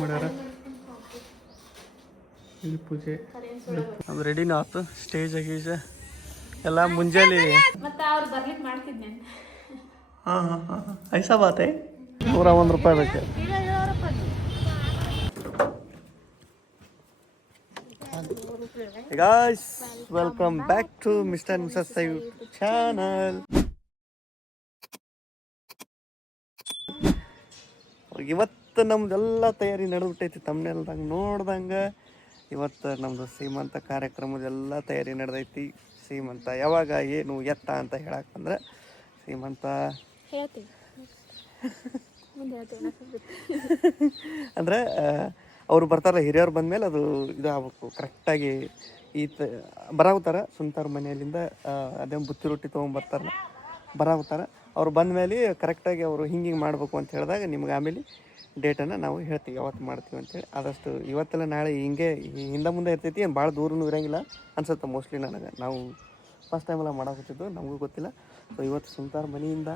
ಮಾಡ್ಯಾರ? ಇಲ್ಲಿ ಪೂಜೆ. ಅದು ರೆಡಿನೂ ಆಯ್ತು ಸ್ಟೇಜ್ ಗೀಜ ಎಲ್ಲ ಮುಂಜಾನೆ. ಮತ್ತೆ ಅವ್ರು ಬರ್ಲಿಕ್ಕೆ ಮಾಡ್ತಿದ್ನೆ. ಹಾಂ ಹಾಂ ಹಾಂ ಐಸಾ ಬಾತೆ ನೂರ ಒಂದು ರೂಪಾಯಿ ಬೇಕು. Guys welcome back to mister missus ಸೈವ್ channel ಇವತ್ತು ನಮ್ದೆಲ್ಲ ತಯಾರಿ ನಡೆದ್ಬಿಟ್ಟೈತಿ ತಮ್ಮನೆಲ್ದಂಗೆ ನೋಡ್ದಂಗೆ ಇವತ್ತು ನಮ್ಮದು ಸೀಮಂತ ಕಾರ್ಯಕ್ರಮದೆಲ್ಲ ತಯಾರಿ ನಡೆದೈತಿ. ಸೀಮಂತ ಯಾವಾಗ ಏನು ಎತ್ತ ಅಂತ ಹೇಳಕ್ಕೆ ಬಂದ್ರೆ ಸೀಮಂತ ಅಂದ್ರೆ ಅವ್ರು ಬರ್ತಾರಲ್ಲ ಹಿರಿಯವ್ರು ಬಂದಮೇಲೆ ಅದು ಇದಾಗಬೇಕು. ಆಗ್ಬೇಕು ಕರೆಕ್ಟಾಗಿ ಈ ತ ಬರಾಗುತ್ತಾರ ಸುಂತಾರ ಮನೆಯಲ್ಲಿಂದ ಅದೇ ಬುತ್ತಿ ರೊಟ್ಟಿ ತೊಗೊಂಬರ್ತಾರಲ್ಲ ಬರಾಗುತ್ತಾರ ಅವ್ರು ಬಂದಮೇಲೆ ಕರೆಕ್ಟಾಗಿ ಅವರು ಹಿಂಗೆ ಹಿಂಗೆ ಮಾಡಬೇಕು ಅಂತ ಹೇಳಿದಾಗ ನಿಮ್ಗೆ ಆಮೇಲೆ ಡೇಟನ್ನು ನಾವು ಹೇಳ್ತೀವಿ, ಯಾವತ್ತು ಮಾಡ್ತೀವಿ ಅಂತೇಳಿ. ಆದಷ್ಟು ಇವತ್ತೆಲ್ಲ ನಾಳೆ ಹಿಂಗೆ, ಹಿಂದೆ ಮುಂದೆ ಇರ್ತೈತಿ, ಏನು ಭಾಳ ದೂರನೂ ಇರಂಗಿಲ್ಲ ಅನ್ಸುತ್ತೆ ಮೋಸ್ಟ್ಲಿ ನನಗೆ. ನಾವು ಫಸ್ಟ್ ಟೈಮೆಲ್ಲ ಮಾಡಾಕತ್ತಿದ್ದು ನಮಗೂ ಗೊತ್ತಿಲ್ಲ. ಸೊ ಇವತ್ತು ಸುಂತಾರ ಮನೆಯಿಂದ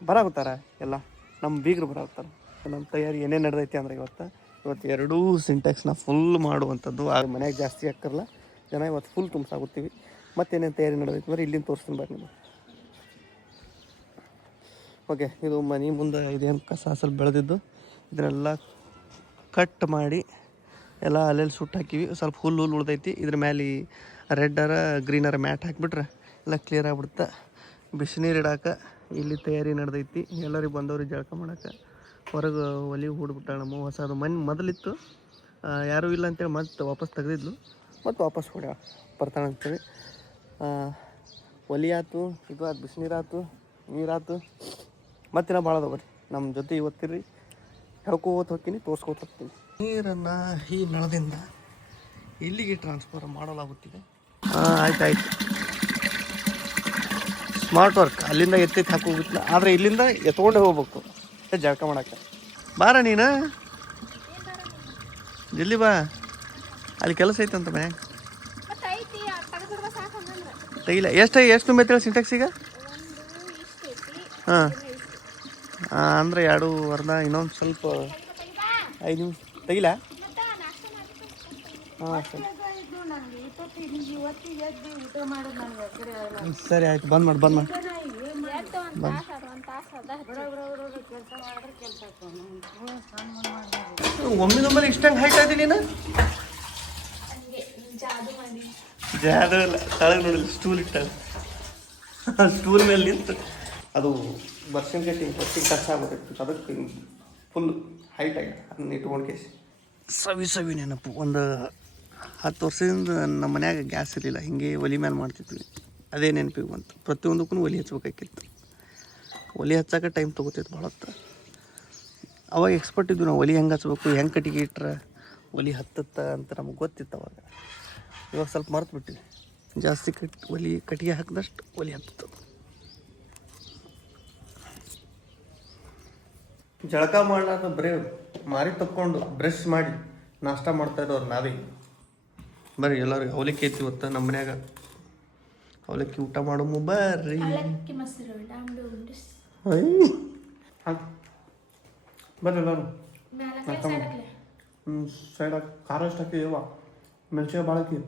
ಬರಾಗುತ್ತಾರೆ ಎಲ್ಲ. ನಮ್ಮ ಬೀಗರು ಬರಾಗುತ್ತಾರ ನಮ್ಮ ತಯಾರಿ ಏನೇ ನಡೆದೈತಿ ಅಂದ್ರೆ ಇವತ್ತು ಇವತ್ತು ಎರಡೂ ಸಿಂಟ್ಯಾಕ್ಸ್ನ ಫುಲ್ ಮಾಡುವಂಥದ್ದು. ಆಗ ಮನ್ಯಾಗ ಜಾಸ್ತಿ ಹಾಕ್ತಾರಲ್ಲ ಜನ ಇವತ್ತು ಫುಲ್ ತುಂಬಿಸಾಗುತ್ತೀವಿ ಮತ್ತೇನೇನು ತಯಾರಿ ನಡೆದೈತಿ ಅಂದ್ರೆ ಇಲ್ಲಿಂದ ತೋರಿಸ್ತೀನಿ ಬರ್ರಿ ನಿಮಗೆ. ಓಕೆ ಇದು ಮನೆ ಮುಂದೆ ಇದೇನು ಕಸ, ಅಸಲು ಬೆಳೆದಿದ್ದು. ಇದನ್ನೆಲ್ಲ ಕಟ್ ಮಾಡಿ ಎಲ್ಲ ಅಲ್ಲೆಲ್ಲಿ ಸುಟ್ಟು ಹಾಕಿವಿ. ಸ್ವಲ್ಪ ಹುಲ್ಲು ಹುಲ್ಲು ಉಳ್ದೈತಿ. ಇದ್ರ ಮೇಲೆ ರೆಡ್ಡರ ಗ್ರೀನರ ಮ್ಯಾಟ್ ಹಾಕಿಬಿಟ್ರೆ ಎಲ್ಲ ಕ್ಲಿಯರ್ ಆಗ್ಬಿಡುತ್ತೆ ಬಿಸಿನೀರು ಇಡಾಕ ಇಲ್ಲಿ ತಯಾರಿ ನಡೆದೈತಿ. ಎಲ್ಲರಿಗೆ ಬಂದವ್ರಿಗೆ ಜಳಕ ಮಾಡಕ್ಕೆ ಹೊರಗೆ ಒಲಿ ಹೂಡ್ಬಿಟ್ಟ ನಮ್ಮ ಹೊಸದು. ಮನ್ ಮೊದಲಿತ್ತು. ಯಾರೂ ಇಲ್ಲ ಅಂತೇಳಿ ಮತ್ತೆ ವಾಪಸ್ ತೆಗೆದಿದ್ಲು. ಮತ್ತು ವಾಪಸ್ ಹೊಡ ಬರ್ತಾನೆ ಅಂತೇಳಿ. ಒಲಿ ಆಯ್ತು ಇದು ಆಯ್ತು ಬಿಸಿನೀರಾತು ನೀರಾತು ಮತ್ತಿನ ಭಾಳ ಬರ್ರಿ. ನಮ್ಮ ಜೊತೆ ಇವತ್ತಿರ್ರಿ. ಹೇಳ್ಕೋತ ಹೋಗ್ತೀನಿ ತೋರಿಸ್ಕೋತ ಹೋಗ್ತೀನಿ. ನೀರನ್ನು ಈ ನಳದಿಂದ ಇಲ್ಲಿಗೆ ಟ್ರಾನ್ಸ್ಫರ್ ಮಾಡಲಾಗುತ್ತಿದೆ. ಹಾಂ ಆಯ್ತು ಆಯ್ತು. ಸ್ಮಾರ್ಟ್ ವರ್ಕ್ ಅಲ್ಲಿಂದ ಎತ್ತಿ ಹಾಕೋಗಿಲ್ಲ ಆದರೆ ಇಲ್ಲಿಂದ ಎತ್ಕೊಂಡೇ ಹೋಗ್ಬೇಕು. ಜಳಕ ಮಾಡಕ್ಕೆ. ಬಾರ ನೀನು. ಎಲ್ಲಿ ಬಾ. ಅಲ್ಲಿ ಕೆಲಸ ಐತಂತ ಮನ್ಯಾಗ. ಹಂಗಂದ್ರೆ. ತೆಗಿಲ್ಲ ಎಷ್ಟು ಎಷ್ಟು ತುಂಬ ಸಿಂಟೆಕ್ಸ್ ಈಗ? ಒಂದು ಇಷ್ಟು ಐತಿ. ಹಾಂ. ಅಂದರೆ ಎರಡು ಅರ್ಧ ಇನ್ನೊಂದು ಸ್ವಲ್ಪ ಐದು ನಿಮಿಷ. ತೆಗಿಲ? ಹಾಂ, ಸರಿ. ಸರಿ ಆಯ್ತು. ಬಂದ್ ಮಾಡಿ ಬಂದ್ ಮಾಡಿ. ಕೆಲಸ ಒಮ್ಮಿದೊಮ್ಮೆ ಇಷ್ಟಂಗೆ ಹೈಟ್ ಆಯ್ತು ನೀನು? ಜಾದು ಇಲ್ಲ ತಳಗೆ ನೋಡಿಲ್ಲ ಸ್ಟೂಲ್ ಇಟ್ಟ ಸ್ಟೂಲ್ ಮೇಲೆ ನಿಂತು. ಅದು ಕಟ್ಟಿ ಹೊಟ್ಟಿಗೆ ಕಷ್ಟ ಆಗ್ಬಿಟ್ಟಿತ್ತು. ಅದಕ್ಕೆ ಫುಲ್ ಹೈಟ್ ಆಗಿದೆ. ಅದನ್ನ ಇಟ್ಕೊಂಡು ಕೇಸಿ ಸವಿ ಸವಿ ನೆನಪು. ಒಂದು ಹತ್ತು ವರ್ಷದಿಂದ ನಮ್ಮ ಮನ್ಯಾಗ ಗ್ಯಾಸ್ ಇರಲಿಲ್ಲ. ಹಿಂಗೆ ಒಲಿ ಮೇಲೆ ಮಾಡ್ತಿದ್ವಿ. ಅದೇ ನೆನಪಿಗೆ ಬಂತು. ಪ್ರತಿಯೊಂದಕ್ಕೂ ಒಲಿ ಹಚ್ಬೇಕಾಗಿತ್ತು. ಒಲಿ ಹಚ್ಚೋಕೆ ಟೈಮ್ ತೊಗೋತಿತ್ತು ಭಾಳ ಹೊತ್ತು ಅವಾಗ ಎಕ್ಸ್ಪರ್ಟ್ ಇದ್ವಿ ನಾವು. ಒಲಿ ಹೆಂಗೆ ಹಚ್ಬೇಕು, ಹೆಂಗೆ ಕಟ್ಟಿಗೆ ಇಟ್ರೆ ಒಲಿ ಹತ್ತತ್ತ ಅಂತ ನಮಗೆ ಗೊತ್ತಿತ್ತು ಅವಾಗ. ಇವಾಗ ಸ್ವಲ್ಪ ಮರೆತು ಬಿಟ್ಟಿವಿ. ಜಾಸ್ತಿ ಕಟ್ ಒಲಿ ಕಟ್ಟಿಗೆ ಹಾಕಿದಷ್ಟು ಒಲಿ ಹತ್ತದ ಜಳಕ ಮಾಡಲಾರ್ದ ಬರೀ ಮಾರಿ ತಕ್ಕೊಂಡು ಬ್ರಷ್ ಮಾಡಿ ನಾಷ್ಟ ಮಾಡ್ತಾ ಇದ್ದವ್ರು ನಾವೇ. ಬರ್ರಿ ಎಲ್ಲರಿಗೆ ಅವಲಕ್ಕಿ ಐತಿ ಇವತ್ತು ನಮ್ಮ ಮನ್ಯಾಗ. ಅವಲಕ್ಕಿ ಊಟ ಮಾಡೋ ಬರ್ರಿ. ಹಾಕ್. ಬರ್ರಿ ಎಲ್ಲರೂ. ಸೈಡಾಗ ಖಾರ ಎಷ್ಟು ಹಾಕಿದೀವ ಮೆಣಸಿನ ಭಾಳ ಹಾಕಿ.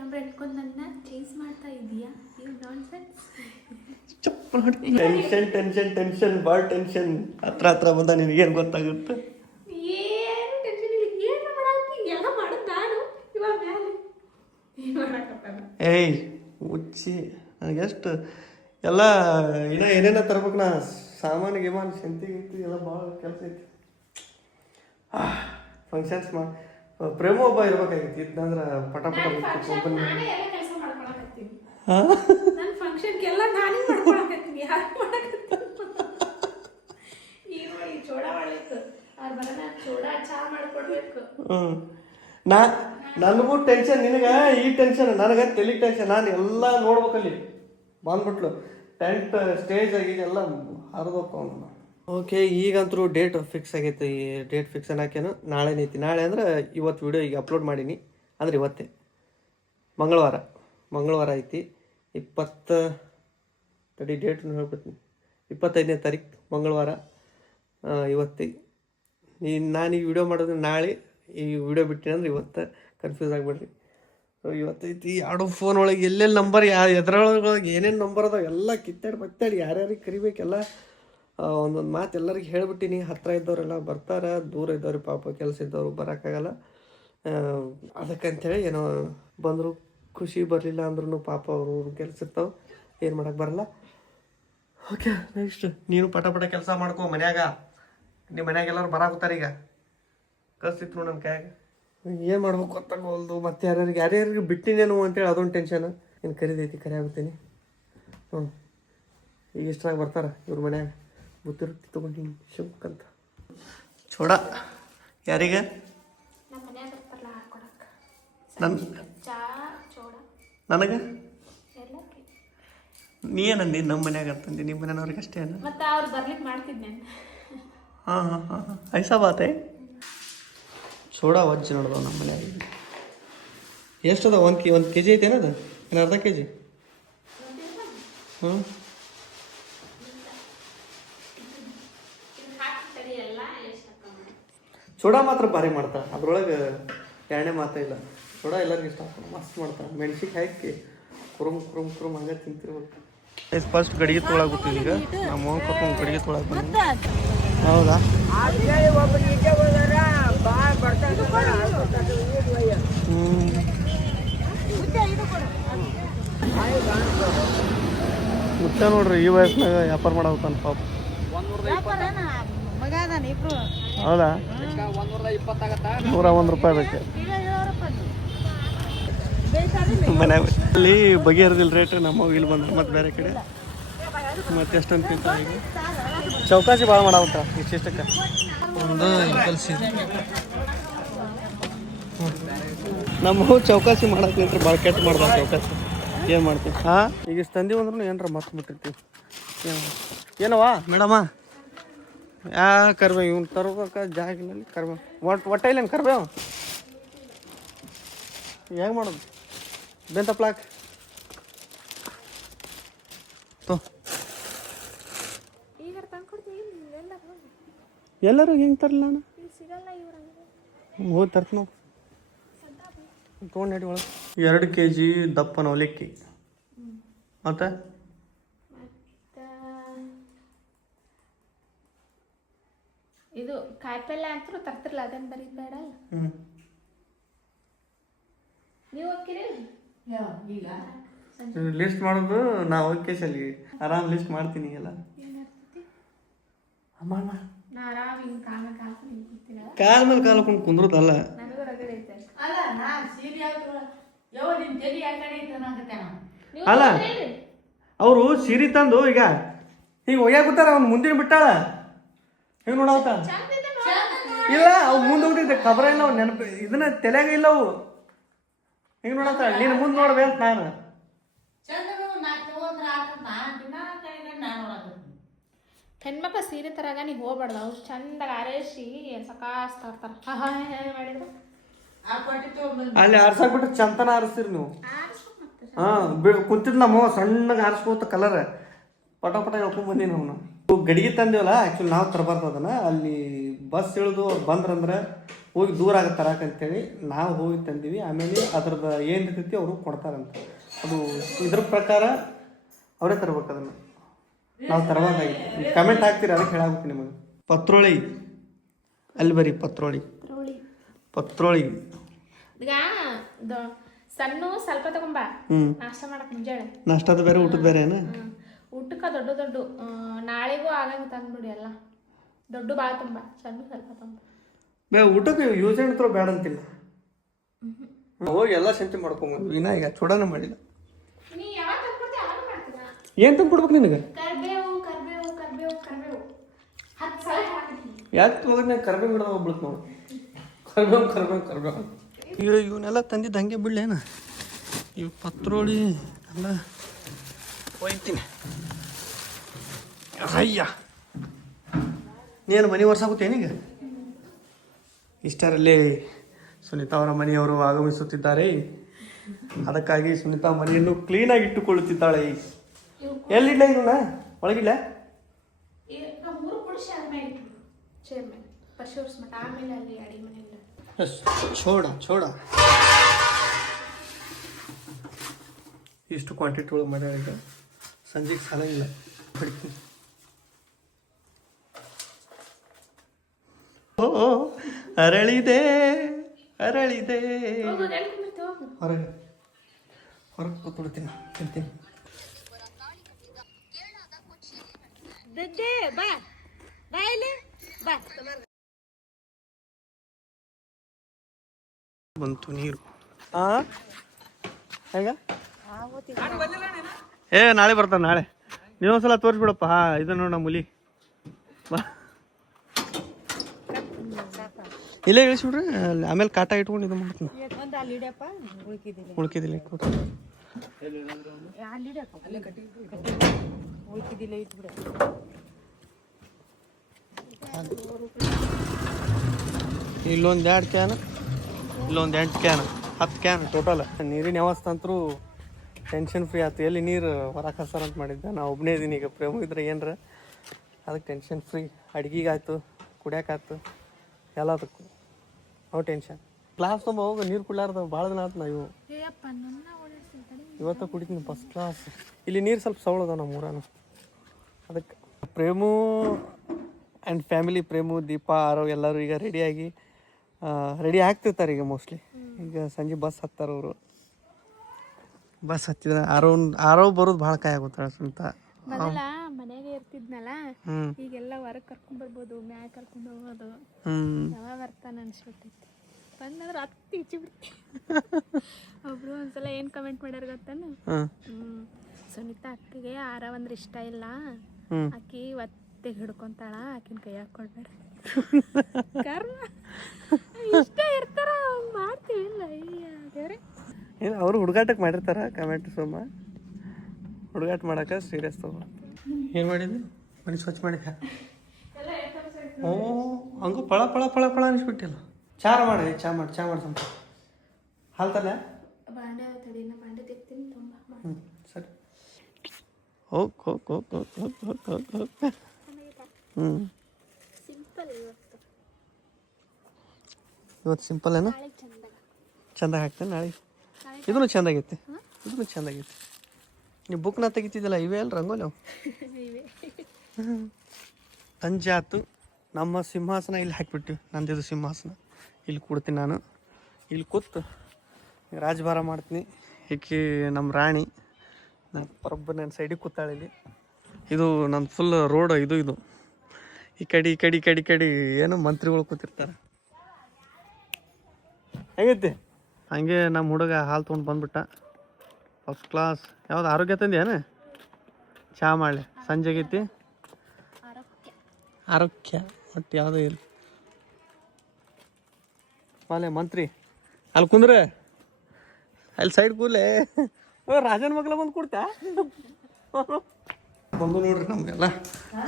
ಕ್ಯಾಮ್ರಾ ಇಟ್ಕೊಂಡು ನನ್ನ ಚೇಂಜ್ ಮಾಡ್ತಾ ಇದೀಯಾ ಇವ್ ನಾನ್ ಚಪ್ಪ ಟೆನ್ಷನ್ ಟೆನ್ಷನ್ ಟೆನ್ಷನ್ ಭಾಳ ಟೆನ್ಷನ್ ಹತ್ರ ಹತ್ರ ಬಂದ ನಿನಗೇನು ಗೊತ್ತಾಗುತ್ತೆ? ಏನು ಟೆನ್ಷನ್ ಇಲ್ಲ. ಏನು ಮಾಡತ್ತಿ ಎಲ್ಲ ಮಾಡೋದು ನಾನು. ಇವಾಗ ಮ್ಯಾಲೆ ಏನು ಮಾಡಕತ್ತಾನ ಏಯ್ ಉಚ್ಚಿ ನನಗೆಷ್ಟು ಎಲ್ಲ ಇನ್ನ ಏನೇನ ತರ್ಬೇಕು ನಾ? ಸಾಮಾನು ಗಿಮಾನು ಶಂತಿ ಗಿಂತಿ ಎಲ್ಲ ಭಾಳ ಕೆಲಸ ಐತಿ. ಫಂಕ್ಷನ್ಸ್ ಮಾ ಪ್ರೇಮ ಒಬ್ಬ ಇರ್ಬೇಕಾಗಿತ್ತು. ಇದ್ದಂದ್ರೆ ಪಟ ಪಟ ನಾ ನನಗೂ ಟೆನ್ಷನ್ ನಿನಗ ಈ ಟೆನ್ಷನ್ ನನಗೆ ತಲೆ ಟೆನ್ಷನ್ ನಾನು ಎಲ್ಲ ನೋಡ್ಬೇಕಲ್ಲಿ. ಬಂದ್ಬಿಟ್ಲು. ಟೆಂಟ್ ಸ್ಟೇಜ್ ಆಗಿದೆ ಎಲ್ಲ ಹರಿದೋಕ್ಕ ಅವನು ಓಕೆ ಈಗಂತೂ ಡೇಟ್ ಫಿಕ್ಸ್ ಆಗೈತೆ. ಈ ಡೇಟ್ ಫಿಕ್ಸ್ ಅನ್ನೋಕೇನು ನಾಳೆ ಐತಿ. ನಾಳೆ ಅಂದ್ರೆ ಇವತ್ತು ವಿಡಿಯೋ ಈಗ ಅಪ್ಲೋಡ್ ಮಾಡೀನಿ. ಅಂದ್ರೆ ಇವತ್ತೇ. ಮಂಗಳವಾರ. ಮಂಗಳವಾರ ಐತಿ. ಇಪ್ಪತ್ತ ತಡಿ ಡೇಟ್ ಹೇಳ್ಬಿಡ್ತೀನಿ ಇಪ್ಪತ್ತೈದನೇ ತಾರೀಕು ಮಂಗಳವಾರ ಇವತ್ತಿ. ಈ ನಾನು ಈ ವಿಡಿಯೋ ಮಾಡೋದು ನಾಳೆ. ಈ ವಿಡಿಯೋ ಬಿಟ್ಟಿನಿ ಅಂದ್ರೆ ಇವತ್ತು ಕನ್ಫ್ಯೂಸ್ ಆಗಿಬಿಡ್ರಿ. ಇವತ್ತೈತಿ ಎರಡು ಫೋನ್ ಒಳಗೆ ಎಲ್ಲೆಲ್ಲಿ ನಂಬರ್ ಯಾ ಎದ್ರೊಳಗೆ ಏನೇನು ನಂಬರ್ ಅದಾವೆ ಎಲ್ಲ ಕಿತ್ತಾಡಿ ಬತ್ತಾಡಿ. ಯಾರ್ಯಾರಿಗೆ ಕರಿಬೇಕೆಲ್ಲ ಒಂದೊಂದು ಮಾತು ಎಲ್ಲರಿಗೆ ಹೇಳ್ಬಿಟ್ಟಿನಿ. ಹತ್ತಿರ ಇದ್ದವರೆಲ್ಲ ಬರ್ತಾರೆ, ದೂರ ಇದ್ದವ್ರಿಗೆ ಪಾಪ ಕೆಲಸ ಇದ್ದವರು ಬರೋಕ್ಕಾಗಲ್ಲ. ಅದಕ್ಕೆ ಅದಕ್ಕಂತೇಳಿ ಏನೋ ಬಂದರು. ಖುಷಿ ಬರಲಿಲ್ಲ ಅಂದ್ರೂ ಪಾಪ ಅವರು ಕೆಲಸ ಇರ್ತಾವೆ. ಏನು ಮಾಡೋಕ್ಕೆ ಬರಲ್ಲ. ಓಕೆ ನೆಕ್ಸ್ಟ್ ನೀನು ಪಟ ಪಟ ಕೆಲಸ ಮಾಡ್ಕೊ ಮನ್ಯಾಗ. ನಿಮ್ಮ ಮನ್ಯಾಗ ಎಲ್ಲರೂ ಈಗ. ಕಳ್ಸಿತ್ತು ನನ್ನ ಕೈಯಾಗ. ಏನು ಮಾಡ್ಬೇಕು ಗೊತ್ತಾಗೋಲ್ದು ಮತ್ತೆ ಯಾರ್ಯಾರಿಗೆ ಯಾರ್ಯಾರಿಗೆ ಬಿಟ್ಟಿನೇನು ಅಂತೇಳಿ ಅದೊಂದು ಟೆನ್ಷನ್ ಏನು ಕರಿದೈತಿ ಕರೆ ಆಗುತ್ತೀನಿ ಹ್ಞೂ ಈಗ ಇಷ್ಟ್ರಾಗ ಬರ್ತಾರೆ ಇವ್ರ ಮನ್ಯಾಗ. ಬುತ್ತಿರುತ್ತಿ ತೊಗೊಂಡಿನಿ ಶಂಕ್ ಅಂತ ಚೋಡ ಯಾರಿಗ? ನನ್ನ ನನಗೆ? ನೀ ಏನಂದಿ ನಮ್ಮ ಮನ್ಯಾಗ ಅಂತಂದಿ ನಿಮ್ಮ ಮನೆಯವ್ರಿಗೆ ಅಷ್ಟೇ ಅಲ್ಲ? ಮತ್ತೆ ಅವ್ರು ಬರ್ಲಿಕ್ಕೆ ಮಾಡ್ತಿದ್ದೆ ಹಾಂ ಹಾಂ ಹಾಂ ಹಾಂ. ಐಸಾ ಬಾತೆ ಚೋಡ ವಜ್ಜಿ ನೋಡ್ದವ ನಮ್ಮ ಮನೆಯಾಗ ಎಷ್ಟದ? ಒಂದು ಕೆ ಒಂದು ಕೆ ಜಿ ಐತೇನದ? ಏನು ಅರ್ಧ ಕೆ ಜಿ ಹ್ಞೂ ಹಾಕ್ತಾರೆ ಎಲ್ಲ ಎಷ್ಟು ಹಾಕೊಂಡು ಚೂಡ ಮಾತ್ರ ಭಾರಿ ಮಾಡ್ತಾರೆ ಅದ್ರೊಳಗೆ ಎರಡನೇ ಮಾತ ಇಲ್ಲ. ಸೋಡಾ ಎಲ್ಲರಿಗೂ ಇಷ್ಟ ಆಗ್ತದೆ. ಮಸ್ತ್ ಮಾಡ್ತಾರೆ ಮೆಣ್ಸಿಗೆ ಹಾಕಿ ಕುರುಮ್ ಕುರುಮ್ ಕುರುಮ್ ಹಂಗೆ ತಿಂತಿರ್ಬೇಕು ಫಸ್ಟ್ ಗಡಿಗೆ ತೊಳಾಗುತ್ತೀವಿ ಈಗ. ನಮ್ಮ ಅವ್ವ ಕರ್ಕೊಂಡು ಗಡಿಗೆ ತೊಳಕ್ ಬಂದ ಹೌದಾ. ಮುತ್ತ ನೋಡ್ರಿ ಈ ವಯಸ್ಸಿನಾಗ ವ್ಯಾಪಾರ ಮಾಡಬೇಕಂತ ಪಾಪ. ಹೌದಾ? ನೂರ ಒಂದು ರೂಪಾಯಿ ಬೇಕು. ಮನ್ಯಾಗ ಅಲ್ಲಿ ಬಗೆಹರಿದಿಲ್ಲ ರೇಟ್ ನಮ್ಮ ಇಲ್ಲಿ ಬಂದ್ರೆ ಮತ್ತೆ ಬೇರೆ ಕಡೆ. ಮತ್ತೆ ಎಷ್ಟಂತ ತಿಂತಾರೆ ಈಗ ಚೌಕಾಸಿ ಭಾಳ ಮಾಡಾವಂತ ಇಷ್ಟಿಷ್ಟಕ್ಕೆ ಒಂದು ನಮ್ಮ ಚೌಕಾಸಿ ಮಾಡಕ್ಕೆ ನಿಂತ್ರೆ ಭಾಳ ಕೆಟ್ಟ ಮಾಡ್ದ ಚೌಕಾಸಿ ಏನು ಮಾಡ್ತೀವಿ ಹಾಂ? ಈಗ ಇಷ್ಟು ತಂದೀವಿ ಅಂದ್ರೂ ಏನಾರ ಮರ್ತು ಬಿಟ್ಟಿರ್ತೀವಿ. ಏನವಾ ಏನವ್ವ? ಮೇಡಮ ಯಾ ಕರ್ಬೇ ಇವ್ನು ತರ್ಬೇಕ ಜಾಗಿನಲ್ಲಿ ಕರ್ಬೇವು ಕರ್ಬೇ ಒಟ್ಟು ಒಟ್ಟ ಇಲ್ಲೇನು ಕರ್ಬೇವು ಹೆಂಗೆ ಮಾಡೋದು? ಬೆಂತ ಪ್ಲಾಕ್. ತೋ. ಎಲ್ಲರೂ ಹೆಂಗೆ ತರಲ್ಲ ಅಣ್ಣ? ಹೋಗಿ. ತರ್ತ ನಾವು ತೊಗೊಂಡು ನಡಿ ಒಳಗೆ. ಎರಡು ಕೆ ಜಿ ದಪ್ಪನ ಅವಲಕ್ಕಿ. ಮತ್ತೆ ಇದು ಕಾಯಿಪಲ್ಲೆ ಅಂತೂ ತರ್ತಿರ್ಲ ಅದೇನು ಬರೀ ಬೇಡ ಹ್ಞೂ ನೀವು ಹೋಗ್ತೀರಿ? ಲಿಸ್ಟ್ ಮಾಡೋದು ನಾ ಓಕೆ ಸಲಿ ಆರಾಮ್ ಲಿಸ್ಟ್ ಮಾಡ್ತೀನಿ ಎಲ್ಲ. ಕಾಲ್ ಮೇಲೆ ಕಾಲ ಹಾಕೊಂಡು ಕುಂದ್ರದಲ್ಲ ಅಲ್ಲ. ನಾ ಸೀರೆ ಹಾಕ್ರು. ಯೋ ನಿನ್ ತಲೆ ಯಾವ ಕಡೆ ಐತೆ ನೀವು ಅಲ್ಲ. ಹೋಗ್ತೀರೇನ್ರಿ? ಅವರು ಸೀರೆ ತಂದು ಈಗ ಈಗ ಒಯ್ಯಾಕ ಕೂತಾರ ಅವ್ನು ಮುಂದಿನ ಬಿಟ್ಟಾಳ. ಹಿಂಗೆ ನೋಡಾವತ್ತ. ಇಲ್ಲ ಅವು ಮುಂದೆ ಹೋಗ್ತಿದ್ದೆ ಖಬರ ಇಲ್ಲ ಅವು ನೆನಪು ಇದನ್ನ ತಲೆಯಾಗ ಇಲ್ಲ ಅವು. ಹಿಂಗೆ ನೋಡತ್ತ ನೀನು ಮುಂದೆ ನೋಡ್ಬೇ ಅಂತ ನಾನು. ಹೆಣ್ಮಕ್ಳ ಸೀರೆ ತರಾಗ ನೀ ಹೋಗ್ಬಾರ್ದು ಅವ್ರು ಚಂದಾಗ ಆರೇಸಿ ಸಕಾಸ್ ತರ್ತಾರ ಅಲ್ಲಿ ಆರ್ಸಾಕ್ಬಿಟ್ಟು ಚಂತನ ಆರಿಸ್ತೀರಿ ನೀವು. ಹಾ ಮತ್ತೆ ಹಾಂ ಬಿ ಕುಂತಿದ್ ನಮ್ಮ ಸಣ್ಣಗೆ ಆರಿಸ್ಕೋತ ಕಲರ್. ಪಟ ಪಟ ಹೇಳ್ಕೊಂಡ್ ಬಂದೀನಿ ಅವನು. ಗಡಿಗೆ ತಂದೇವಲ್ಲ ಆ್ಯಕ್ಚುಲಿ ನಾವು ತರಬಾರ್ದು ಅದನ್ನ. ಅಲ್ಲಿ ಬಸ್ ಇಳಿದು ಅವ್ರು ಬಂದ್ರಂದ್ರೆ ಹೋಗಿ ದೂರ ಆಗುತ್ತೆ ತರಕಂತೇಳಿ ನಾವು ಹೋಗಿ ತಂದೀವಿ. ಆಮೇಲೆ ಅದ್ರದ್ದು ಏನು ಇರ್ತೈತಿ ಅವರು ಕೊಡ್ತಾರಂತ. ಅದು ಇದ್ರ ಪ್ರಕಾರ ಅವರೇ ತರ್ಬೇಕು ಅದನ್ನು. ನಾವು ತರಬೇಕಾಗಿ ಕಮೆಂಟ್ ಹಾಕ್ತೀರಿ? ಅದಕ್ಕೆ ಹೇಳಾಗುತ್ತೆ ನಿಮಗೆ. ಪತ್ರೋಳಿ. ಅಲ್ಲಿ ಬರೀ ಪತ್ರೋಳಿ. ತ್ರೋಳಿ ಪತ್ರೋಳಿ. ಸಣ್ಣ ಸ್ವಲ್ಪ ತಗೊಂಬ ನಾಷ್ಟ ಮಾಡಕ್ ಮುಂಜಾನೆ ನಾಷ್ಟದ ಬೇರೆ ಊಟದ ಬೇರೆ. ಊಟಕ್ಕ ದೊಡ್ಡ ದೊಡ್ಡ ನಾಳೆಗೂ ಆಗಂಗ ತಂದ್ಬಿಡಿ ಎಲ್ಲ. ದೊಡ್ಡ ಭಾಳ ತುಂಬ ಸಣ್ಣ ಸ್ವಲ್ಪ ತುಂಬ. ಬೇ ಊಟಕ್ಕೆ ಯೂಸ್ ಥ್ರೋ ಬೇಡ ಅಂತಿಲ್ಲ. ಹೋಗಿ ಎಲ್ಲ ಸಂತೆ ಮಾಡ್ಕೊಂಬಂದ್ವಿ ಇನ್ನ ಈಗ ಚೂಡನ ಮಾಡಿಲ್ಲ. ನೀ ಯಾವಾಗ ತಂದ್ಕೊಡ್ತೀವಿ ಆರು ಮಾಡ್ತೀನ ಏನು ತಂದು ಕೊಡ್ಬೇಕು ನಿನಗೆ? ಕರ್ಬೇವು ಕರ್ಬೇವು ಕರ್ಬೇವು ಕರ್ಬೇವು. ಹತ್ತು ಸಲ ಹಾಕಿದ್ದೀನಿ. ಯಾಕೆ ಹೋಗಿ ಕರ್ಬೇವು ಗಿಡ ಹೋಗ್ಬಿಡ್ತು ನೋಡು. ಕರ್ಬೇವು ಕರ್ಬೇವು ಕರ್ಬೇವು. ಈಗ ಇವನ್ನೆಲ್ಲ ತಂದಿದ್ದು ಹಂಗೆ ಬಿಡ್ಲೇನ? ಇವು ಪತ್ರೋಳಿ ಎಲ್ಲ ಒಯ್ತೀನಿ ಅಯ್ಯ ನೀನು ಮನೆ ವರ್ಷಾಗುತ್ತೇನೀಗ ಇಷ್ಟರಲ್ಲಿ ಸುನೀತಾ ಅವರ ಮನೆಯವರು ಆಗಮಿಸುತ್ತಿದ್ದಾರೆ. ಅದಕ್ಕಾಗಿ ಸುನೀತಾ ಮನೆಯನ್ನು ಕ್ಲೀನಾಗಿ ಇಟ್ಟುಕೊಳ್ಳುತ್ತಿದ್ದಾಳೆ. ಎಲ್ಲಿಡ್ಲ ಇವನ ಒಳಗಿಡ್ಲ ಚೋಡ ಚೋಡ ಇಷ್ಟು ಕ್ವಾಂಟಿಟಿ ಒಳಗೆ ಮಾಡ್ಯಾಳ ಈಗ ಸಂಜೆಗೆ ಬಿಡ್ತೀನಿ ಓ ಅರಳಿದೆ ಅರಳಿದೆ. ಹೊರಗೆ. ಹೊರಗೆ ಕೂತ್ಬಿಡ್ತೀನಿ ತಿಂತೀನಿ ಬಂತು ನೀರು. ಆ? ಹೇಗ? ಏ ನಾಳೆ ಬರ್ತಾನೆ ನಾಳೆ. ನೀವೊಂದ್ಸಲ ತೋರಿಸ್ಬಿಡಪ್ಪ. ಹಾ ಇದು ನೋಡ ಮುಲಿ ಬಾ. ಇಲ್ಲೇ ಇಳಿಸ್ಬಿಡ್ರಿ ಅಲ್ಲಿ ಆಮೇಲೆ ಕಾಟ ಇಟ್ಕೊಂಡು ಇದು ಮಾಡ್ತೀನಿ. ಉಳ್ಕಿದಿಲ್ಲ ಇಲ್ಲೊಂದು ಎರಡು ಕ್ಯಾನ್ ಇಲ್ಲೊಂದು ಎಂಟು ಕ್ಯಾನ್ ಹತ್ತು ಕ್ಯಾನ್ ಟೋಟಲ್ ನೀರಿನ ವ್ಯವಸ್ಥೆ ಅಂತೂ ಟೆನ್ಷನ್ ಫ್ರೀ ಆಯ್ತು ಎಲ್ಲಿ ನೀರು ಹಸ್ತಾರ ಅಂತ ಮಾಡಿದ್ದೆ. ನಾ ಒಬ್ಬನೇ ಇದೀನಿ ಈಗ ಪ್ರೇಮ ಇದ್ರೆ ಏನರ? ಅದಕ್ಕೆ ಟೆನ್ಷನ್ ಫ್ರೀ ಅಡ್ಗಿಗಾಯ್ತು ಕುಡಿಯೋಕಾಯ್ತು ಎಲ್ಲದಕ್ಕೂ. ನೋ ಟೆನ್ಷನ್ ಕ್ಲಾಸ್ ತುಂಬ ಹೋಗ ನೀರು ಕುಡ್ಲಾರ್ದ ಭಾಳ ದಿನ ಆಯ್ತು ನಾವು ಇವತ್ತು ಕುಡಿತೀನಿ ಫಸ್ಟ್ ಕ್ಲಾಸ್ ಇಲ್ಲಿ ನೀರು ಸ್ವಲ್ಪ ಸವಳದ ನಮ್ಮ ಊರನ್ನು ಅದಕ್ಕೆ. ಪ್ರೇಮು ಆ್ಯಂಡ್ ಫ್ಯಾಮಿಲಿ ಪ್ರೇಮು ದೀಪ ಆರೋ ಎಲ್ಲರೂ ಈಗ ರೆಡಿಯಾಗಿ ರೆಡಿ ಆಗ್ತಿರ್ತಾರೆ ಈಗ ಮೋಸ್ಟ್ಲಿ ಈಗ ಸಂಜೆ ಬಸ್ ಹತ್ತಾರ ಅವರು. ಬಸ್ ಹತ್ತಿದ್ರೆ ಆರೋ ಆರೋ ಬರೋದು ಭಾಳ ಕಾಯಿ ಆಗುತ್ತಾಳೆ ಸುಂತ ಮೊದಲ ಮನೆಗೆ ಇರ್ತಿದ್ನಲ್ಲ ಈಗೆಲ್ಲ ಹೊರಗೆ ಕರ್ಕೊಂಡ್ ಬರ್ಬೋದು ಮ್ಯಾಗ ಕರ್ಕೊಂಡ್ ಹೋಗೋದು. ಯಾವಾಗ ಬರ್ತಾನ ಅನ್ಸ್ಬಿಟ್ಟೈತಿ. ಬಂದಂದ್ರೆ ಅತ್ತಿ ಇಚ್ಚಿ ಬಿಡ್ತಿ. ಒಬ್ರು ಒಂದ್ಸಲ ಏನ್ ಕಮೆಂಟ್ ಮಾಡ್ಯಾರ ಗೊತ್ತಾನ? ಹ್ಮ್. ಸುನೀತಾ ಅಕ್ಕಿಗೆ ಆರ ಅಂದ್ರೆ ಇಷ್ಟ ಇಲ್ಲ. ಅಕ್ಕಿ ಒತ್ತೆ ಒತ್ತಿಗೆ ಹಿಡ್ಕೊಂತಾಳ ಆಕಿನ ಕೈ ಹಾಕೊಳ್ಬೇಡ. ಕರ್ಮ. ಇಷ್ಟ ಇರ್ತಾರ ಮಾಡ್ತೀವಿ. ಇಲ್ಲ ಅಯ್ಯ ದೇವ್ರೆ. ಏನು ಅವರು ಹುಡುಗಾಟಕ್ಕೆ ಮಾಡಿರ್ತಾರ ಕಮೆಂಟ್ ಸುಮ್ಮ ಹುಡುಗಾಟ ಮಾಡಕ್ಕೆ ಸೀರಿಯಸ್ ತಗೋ. ಏನು ಮಾಡಿದ್ದೆ ಮನೆ ಸ್ವಚ್ಛ ಮಾಡಿದ್ಯಾ? ಓ ಹಂಗೂ ಪಳ ಪಳ ಪಳ ಪಳ ಅನಿಸ್ಬಿಟ್ಟಿಲ್ಲ. ಚಾರ ಮಾಡಿ ಚಾ ಮಾಡಿ ಚಾ ಮಾಡಿ ಸ್ವಲ್ಪ. ಹಾಲ್ತಲ್ಲ ಹ್ಞೂ ಸರಿ. ಹೋಗ್ ಹೋಗ್ ಹೋಗ್ ಹೋಗ್ ಹೋಗ್ ಹೋಗ್ ಹೋಗ್ ಹೋಗ್. ಹ್ಞೂ ಸಿಂಪಲ್ ಇವತ್ತು. ಸಿಂಪಲ್ ಏನೋ? ಚಂದ. ಹಾಕ್ತೇನೆ ನಾಳೆ. ಇದನ್ನು ಚೆಂದಾಗೈತೆ. ಇದನ್ನು ಚಂದಾಗೈತೆ. ನೀವು ಬುಕ್ನ ತೆಗಿತಿದ್ದಲ್ಲ, ಇವೇ ಅಲ್ಲ ರಂಗೋಲಿ? ಸಂಜೆ ಆಯ್ತು ನಮ್ಮ ಸಿಂಹಾಸನ ಇಲ್ಲಿ ಹಾಕಿಬಿಟ್ಟು, ನಂದಿದು ಸಿಂಹಾಸನ. ಇಲ್ಲಿ ಕೂಡ್ತೀನಿ ನಾನು. ಇಲ್ಲಿ ಕೂತು ರಾಜಭಾರ ಮಾಡ್ತೀನಿ. ಈಕೆ ನಮ್ಮ ರಾಣಿ ನನ್ನ ಪರಬ್ಬ ನನ್ನ ಸೈಡಿಗೆ ಕೂತಾಳೆ ಇಲ್ಲಿ. ಇದು ನನ್ನ ಫುಲ್ ರೋಡ್ ಇದು ಇದು. ಈ ಕಡೆ ಈ ಕಡೆ ಈ ಕಡೆ ಈ ಕಡೆ ಏನು ಮಂತ್ರಿಗಳು ಕೂತಿರ್ತಾರೆ. ಹೇಗೈತಿ? ಹಂಗೆ ನಮ್ಮ ಹುಡುಗ ಹಾಲು ತೊಗೊಂಡು ಬಂದ್ಬಿಟ್ಟ. ಫಸ್ಟ್ ಕ್ಲಾಸ್ ಯಾವ್ದು ಆರೋಗ್ಯ ತಂದೇನು ಚಾ ಮಾಡಲಿ. ಸಂಜೆ ಆಗೈತಿ ಆರೋಗ್ಯ. ಒಟ್ಟು ಯಾವುದೂ ಇಲ್ಲ. ಮಾಲೆ ಮಂತ್ರಿ. ಅಲ್ಲಿ ಕುಂದ್ರೆ? ಅಲ್ಲಿ ಸೈಡ್ ಕೂಲೆ ಓ ರಾಜನ ಮಗಲ ಬಂದು ಕೊಡ್ತಾ ಬಂದು ನೋಡ್ರಿ ನಮಗೆಲ್ಲ.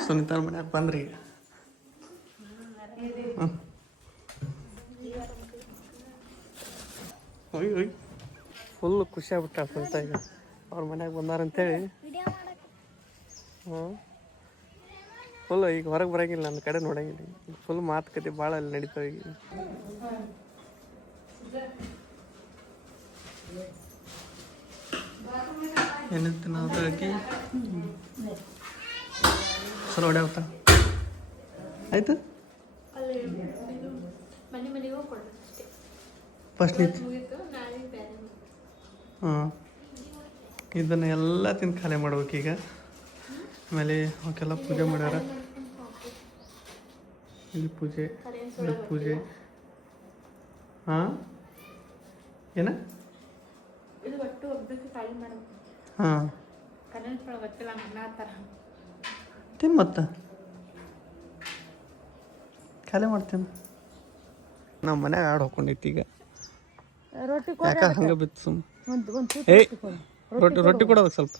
ಸುನಿತಾ ಮನ್ಯಾಗ ಬಂದ್ರಿ ಈಗ. ಒಯ್ ಒಯ್ ಫುಲ್ ಖುಷಿ ಆಗ್ಬಿಟ್ಟ ಸುನೀತಾ ಈಗ. ಅವ್ರ ಮನ್ಯಾಗ ಬಂದಾರಂತೇಳಿ ಹ್ಞೂ ಫುಲ್ ಈಗ ಹೊರಗೆ ಬರಂಗಿಲ್ಲ ನನ್ನ ಕಡೆ ನೋಡಂಗಿಲ್ಲ. ಫುಲ್ ಮಾತುಕತೆ ಭಾಳ ಅಲ್ಲಿ ನಡೀತಾವೆ ಈಗ. ಏನಂತ ನಾವು ಬೆಳಗ್ಗೆ ಸಲ ಹೊಡ್ಯಾವತ್ತ ಆಯ್ತು? ಫಸ್ಟ್ ನಿಂತು ಹಾಂ ಇದನ್ನು ಎಲ್ಲ ತಿಂದು ಖಾಲಿ ಮಾಡ್ಬೇಕು ಈಗ. ಆಮೇಲೆ ಅವಕ್ಕೆಲ್ಲ ಪೂಜೆ ಮಾಡ್ಯಾರ. ಇಲ್ಲಿ ಪೂಜೆ ಇಲ್ಲಿ ಪೂಜೆ. ಹಾಂ? ಏನ? ಹಾಂ. ತಿನ್ ಮತ್ತೆ. ಖಾಲಿ ಮಾಡ್ತೀನಿ. ನಮ್ಮ ಮನ್ಯಾಗ ಆಡ್ ಹಾಕೊಂಡೈತಿ ಈಗ. ರೊಟ್ಟಿ ಯಾಕ ಹಂಗೆ ಬಿತ್ತು ಸುಮ್ ಒಂದು ಒಂದು ಏಯ್ ರೊಟ್ಟಿ ರೊಟ್ಟಿ ಕೊಡೋದು ಸ್ವಲ್ಪ.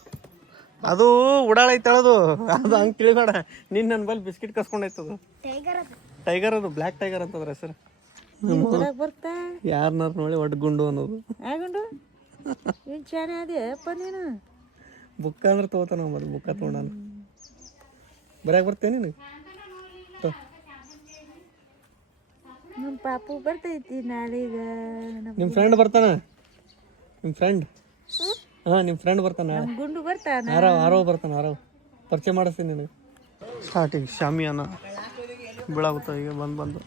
ಅದು ಉಡಾಳೈತೆ ಅದು ಅದು ಹಂಗೆ ತಿಳಿಬೇಡ. ನಿನ್ನ ನನ್ನ ಬಲ್ಲಿ ಬಿಸ್ಕಿಟ್ ಕಸ್ಕೊಂಡೈತದು ಟೈಗರ್ ಅದು. ಟೈಗರ್ ಅದು ಬ್ಲ್ಯಾಕ್ ಟೈಗರ್ ಅಂತದ್ರ ಸರ್ ಯಾರನ್ನಾರು ನೋಡಿ ಒಟ್ಟು ಗುಂಡು ಅನ್ನೋದು ನೀನು ಬುಕ್ಕ ಅಂದ್ರೆ ತಗೋತಾನ ಮತ್ತೆ ಬುಕ್ಕ ತೊಗೊಂಡಾನ ಬರ್ಯಾಕ ಬರ್ತೇನೆ ನಿನಗೆ ನಮ್ಮ ಪಾಪು ಬರ್ತೈತಿ ನಾಳೆಗ. ನಿಮ್ಮ ಫ್ರೆಂಡ್ ಬರ್ತಾನ? ನಿಮ್ಮ ಫ್ರೆಂಡ್ ಹಾಂ ನಿಮ್ಮ ಫ್ರೆಂಡ್ ಬರ್ತಾನೆ. ಗುಂಡು ಬರ್ತಾನ. ಆರವ್ ಆರವ್ ಬರ್ತಾನೆ ಆರವ್ ಪರಿಚಯ ಮಾಡಿಸ್ತೀನಿ ನಿನಗೆ. ಸ್ಟಾರ್ಟಿಂಗ್ ಶಾಮಿಯಾನ. ಬೀಳಾಗುತ್ತ ಈಗ ಬಂದು ಬಂದು.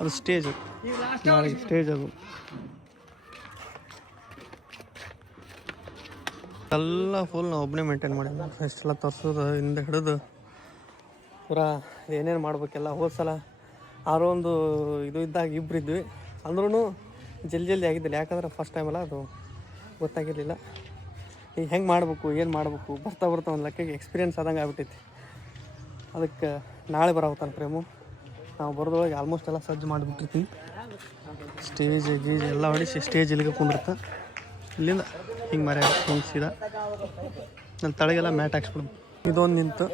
ಅದು ಸ್ಟೇಜ್ ನಾಳೆ ಸ್ಟೇಜ್ ಅದು. ಎಲ್ಲ ಫುಲ್ ನಾವು ಒಬ್ಬನೇ ಮೇಂಟೈನ್ ಮಾಡಿದ್ವಿ ಇಷ್ಟೆಲ್ಲ ತರ್ಸೋದು ಹಿಂದೆ ಹಿಡಿದು. ಪೂರಾ ಏನೇನು ಮಾಡ್ಬೇಕೆಲ್ಲ ಹೋದ ಸಲ ಆರೋ ಒಂದು ಇದು ಇದ್ದಾಗ ಇಬ್ರು ಇದ್ವಿ. ಅಂದ್ರೂ ಜಲ್ದಿ ಜಲ್ದಿ ಆಗಿದ್ದಿಲ್ಲ. ಯಾಕಂದ್ರೆ ಫಸ್ಟ್ ಟೈಮಲ್ಲ ಅದು ಗೊತ್ತಾಗಿರಲಿಲ್ಲ. ಈಗ ಹೆಂಗೆ ಮಾಡಬೇಕು, ಏನು ಮಾಡಬೇಕು, ಬರ್ತಾ ಬರ್ತಾ ಒಂದು ಲೆಕ್ಕಿಗೆ ಎಕ್ಸ್ಪೀರಿಯನ್ಸ್ ಆದಂಗೆ ಆಗ್ಬಿಟ್ಟೈತಿ. ಅದಕ್ಕೆ ನಾಳೆ ಬರಾವತ್ತಾನ ಪ್ರೇಮು. ನಾವು ಬರೋದ್ರೊಳಗೆ ಆಲ್ಮೋಸ್ಟ್ ಎಲ್ಲ ಸಜ್ಜು ಮಾಡಿಬಿಟ್ಟಿರ್ತೀನಿ ಸ್ಟೇಜ್ ಗೀಜ್ ಎಲ್ಲ ಹೊಡಿಸಿ ಸ್ಟೇಜ್ ಇಲ್ಲಿಗೆ ಕುಂದಿರ್ತ ಇಲ್ಲಿಂದ ಹಿಂಗೆ ಮರ ಹಿಂಗೆ ನನ್ನ ತಳಗೆಲ್ಲ ಮ್ಯಾಟ್ ಹಾಕ್ಸ್ಬಿಡು. ಇದೊಂದು ನಿಂತು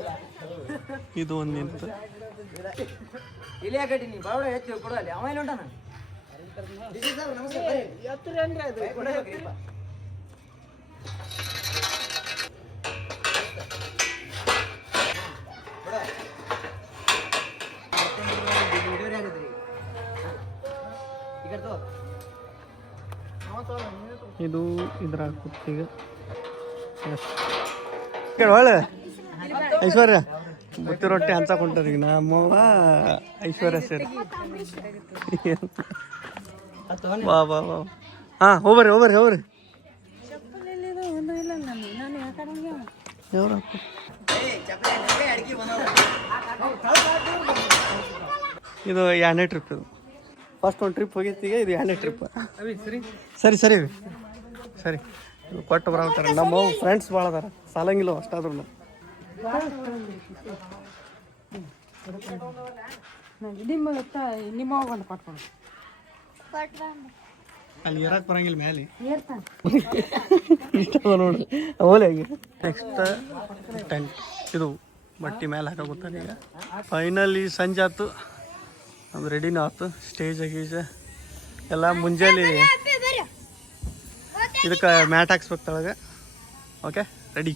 ಇದು ಒಂದು ನಿಂತು ಇದು ಇದ್ರ ಒಳ್ಳೆ. ಐಶ್ವರ್ಯ. ಮುತ್ತಿ ರೊಟ್ಟಿ ಹಂಚಕ್ ಹೊಂಟದ ಈಗ ನಮ್ಮವ್ವ ಐಶ್ವರ್ಯ ಸೇರಿ. ಬಾ ವಾ ವಾ ಹಾಂ ಹೋಗ್ಬರ್ರಿ ಹೋಗ್ಬರ್ರಿ ಹೋಗ್ರಿ ಒಂದು ಇಲ್ಲ ನಾನು ನಾನು ಯಾಕಂದ್ರೆ ಯಾವ್ರಪ್ಪ? ಇದು ಎರಡನೇ ಟ್ರಿಪ್ ಇದು. ಫಸ್ಟ್ ಒಂದು ಟ್ರಿಪ್ ಹೋಗಿತ್ತೀಗ ಇದು ಎರಡನೇ ಟ್ರಿಪ್ ಸರಿ ಸರಿ. ಸರಿ. ಕೊಟ್ಟು ಬರಾಕ್ತಾರೆ ನಮ್ಮ ಫ್ರೆಂಡ್ಸ್ ಭಾಳ ಅದಾರ. ಸಾಲಂಗಿಲ್ಲ ಅಷ್ಟಾದ್ರೂ. ನಿಮ್ಮ ನಿಮ್ಮ ಒಂದು ಕೊಟ್ಕೊಂಡು. ಅಲ್ಲಿ ಇರಕ್ ಬರಂಗಿಲ್ಲ ಮೇಲೆ ಇಷ್ಟ ನೋಡು ಓಲೆ ನೆಕ್ಸ್ಟ್ ಟೆಂಟ್ ಇದು ಬಟ್ಟೆ ಮೇಲೆ ಹಾಕೋಗುತ್ತಾನೆ ಈಗ. ಫೈನಲಿ ಸಂಜೆ ಆಯ್ತು ಅದು ರೆಡಿನೂ ಆಯ್ತು ಸ್ಟೇಜ್ ಗೀಜ ಎಲ್ಲ ಮುಂಜಾನೆ ಇದಕ್ಕೆ ಮ್ಯಾಟ್ ಹಾಕ್ಸ್ಬೇಕು ತಳಗೆ. ಓಕೆ ರೆಡಿ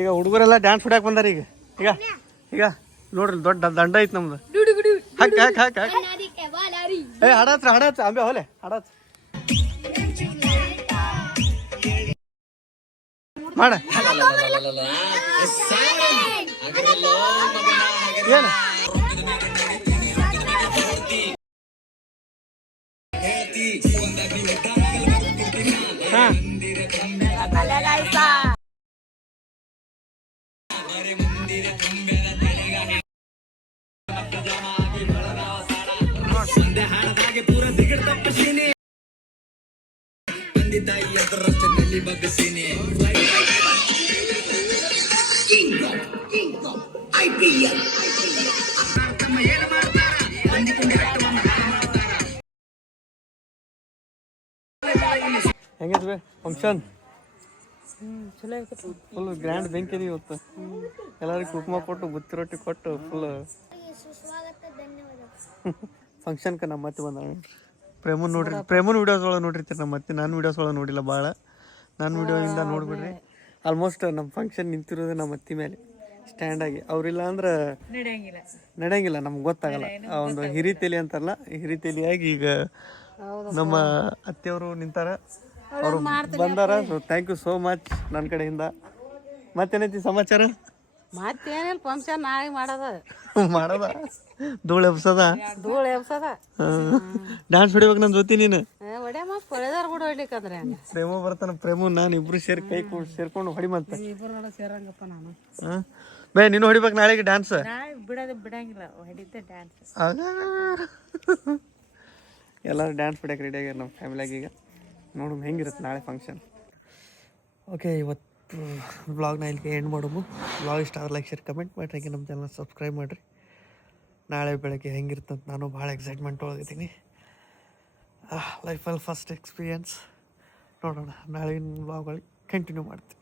ಈಗ ಹುಡುಗರೆಲ್ಲ ಡ್ಯಾನ್ಸ್ ಹೊಡ್ಯಾಕೆ ಬಂದಾರ ಈಗ. ಈಗ ಈಗ. ನೋಡ್ರಿ, ದೊಡ್ಡ ದಂಡ ಐತೆ ನಮ್ದು. ಹಾಕ್ ಹಾಕ್ ಹಾಕ್. ए हाडाच हाडाच. आंबे होले हाडाच. माड. ये ना. हा. ಏ ಹಾಡತ್ರ ಹಾಡತ್ರ ಅಂಬೆ ಹೋಲೆ ಹಾಡತ್ರ ಮಾಡ ಏನು ಹಾ ಹೆಂಗಿದ್ವಿ ಫಂಕ್ಷನ್ ಚಲೋ ಐತಿ ಫುಲ್ ಗ್ರ್ಯಾಂಡ್ ಬೆಂಕಿ ಇದೆ ಇವತ್ತು. ಎಲ್ಲರಿಗೂ ಕುಕುಮ ಕೊಟ್ಟು ಬುತ್ತಿ ರೊಟ್ಟಿ ಕೊಟ್ಟು ಫುಲ್ ಫಂಕ್ಷನ್ಗೆ ನಮ್ಮ ಮತ್ತೆ ಬಂದ ಪ್ರೇಮನ್ ನೋಡ್ರಿ ಪ್ರೇಮನ್ ವಿಡಿಯೋಸ್ ಒಳಗೆ ನೋಡಿರ್ತೀರಿ ನಮ್ಮ ಮತ್ತೆ ನಾನು ವಿಡಿಯೋಸ್ ಒಳಗೆ ನೋಡಿಲ್ಲ ಭಾಳ ನನ್ನ ವಿಡಿಯೋಯಿಂದ ನೋಡ್ಬಿಡ್ರಿ. ಆಲ್ಮೋಸ್ಟ್ ನಮ್ಮ ಫಂಕ್ಷನ್ ನಿಂತಿರೋದು ನಮ್ಮ ಅತ್ತಿ ಮೇಲೆ. ಸ್ಟ್ಯಾಂಡ್ ಆಗಿ. ಅವ್ರಿಲ್ಲ ಅಂದ್ರೆ ನಡೆಯಂಗಿಲ್ಲ. ನಡೆಯಂಗಿಲ್ಲ ನಮ್ಗೆ ಗೊತ್ತಾಗಲ್ಲ. ಆ ಒಂದು ಹಿರಿತೇಲಿ ಅಂತಾರಲ್ಲ ಹಿರಿತೇಲಿಯಾಗಿ ಈಗ ನಮ್ಮ ಅತ್ತೆಯವರು ನಿಂತಾರ. ಅವರು ಬಂದಾರ. So thank you so much ನನ್ನ ಕಡೆಯಿಂದ. ಮತ್ತೇನೈತಿ ಸಮಾಚಾರ? ಮತ್ತೇನಿಲ್ಲ ಫಂಕ್ಷನ್ ನಾಳೆ ಮಾಡೋದ? ಮಾಡದ? ಧೂಳು ಎಬ್ಸದ? ಧೂಳು ಎಬ್ಸದ? ಡ್ಯಾನ್ಸ್ ಹೊಡಿಬೇಕು ನನ್ನ ಜೊತೆ ನೀನು. ಹೊಡ್ಯಮ್ಮ ಪೊಳೆದಾರ ಕೂಡ ಬಿಡು ಹಂಗ. ಪ್ರೇಮ ಬರ್ತಾನ ಪ್ರೇಮ ನಾನು ಇಬ್ರು ಸೇರಿ ಕೈ ಕೂಡ ಸೇರ್ಕೊಂಡು ಹೊಡಿ ಮತ್ತೆ. ಇಬ್ಬರು ಸೇರಂಗಪ್ಪ ನಾನು? ಬೇ ನೀನು ಹೊಡಿಬೇಕು ನಾಳೆಗೆ ಡ್ಯಾನ್ಸ್ ನಾಳೆ ಬಿಡದೆ ಬಿಡಂಗಿಲ್ಲ ಹೊಡಿದ್ದೆ ಡ್ಯಾನ್ಸ್ ಎಲ್ಲರೂ ಡ್ಯಾನ್ಸ್ ಬಿಡಕ್ಕೆ ರೆಡಿ ಆಗ್ಯಾರ ನಮ್ಮ ಫ್ಯಾಮಿಲಿಯಾಗ ಈಗ. ನೋಡು ಹೆಂಗಿರುತ್ತೆ ನಾಳೆ ಫಂಕ್ಷನ್ ಓಕೆ ಇವತ್ತು ಬ್ಲಾಗ್ನ ಇಲ್ಲಿಗೆ ಎಂಡ್ ಮಾಡೋದು ಬ್ಲಾಗ್ ಇಷ್ಟ ಆದ್ರೆ ಲೈಕ್ ಶೇರ್ ಕಮೆಂಟ್ ಮಾಡಿರಿ. ಹಾಗೆ ನಮ್ಮ ಚಾನಲ್ ಸಬ್ಸ್ಕ್ರೈಬ್ ಮಾಡಿರಿ. ನಾಳೆ ಬೆಳಗ್ಗೆ ಹೆಂಗಿರ್ತಂತ ನಾನು ಭಾಳ ಎಕ್ಸೈಟ್ಮೆಂಟ್ ಒಳಗಿದ್ದೀನಿ. ಲೈಫಲ್ಲಿ ಫಸ್ಟ್ ಎಕ್ಸ್ಪೀರಿಯನ್ಸ್ ನೋಡೋಣ. ನಾಳಿನ ಬ್ಲಾಗ್ಗಳಿಗೆ ಕಂಟಿನ್ಯೂ ಮಾಡ್ತೀನಿ.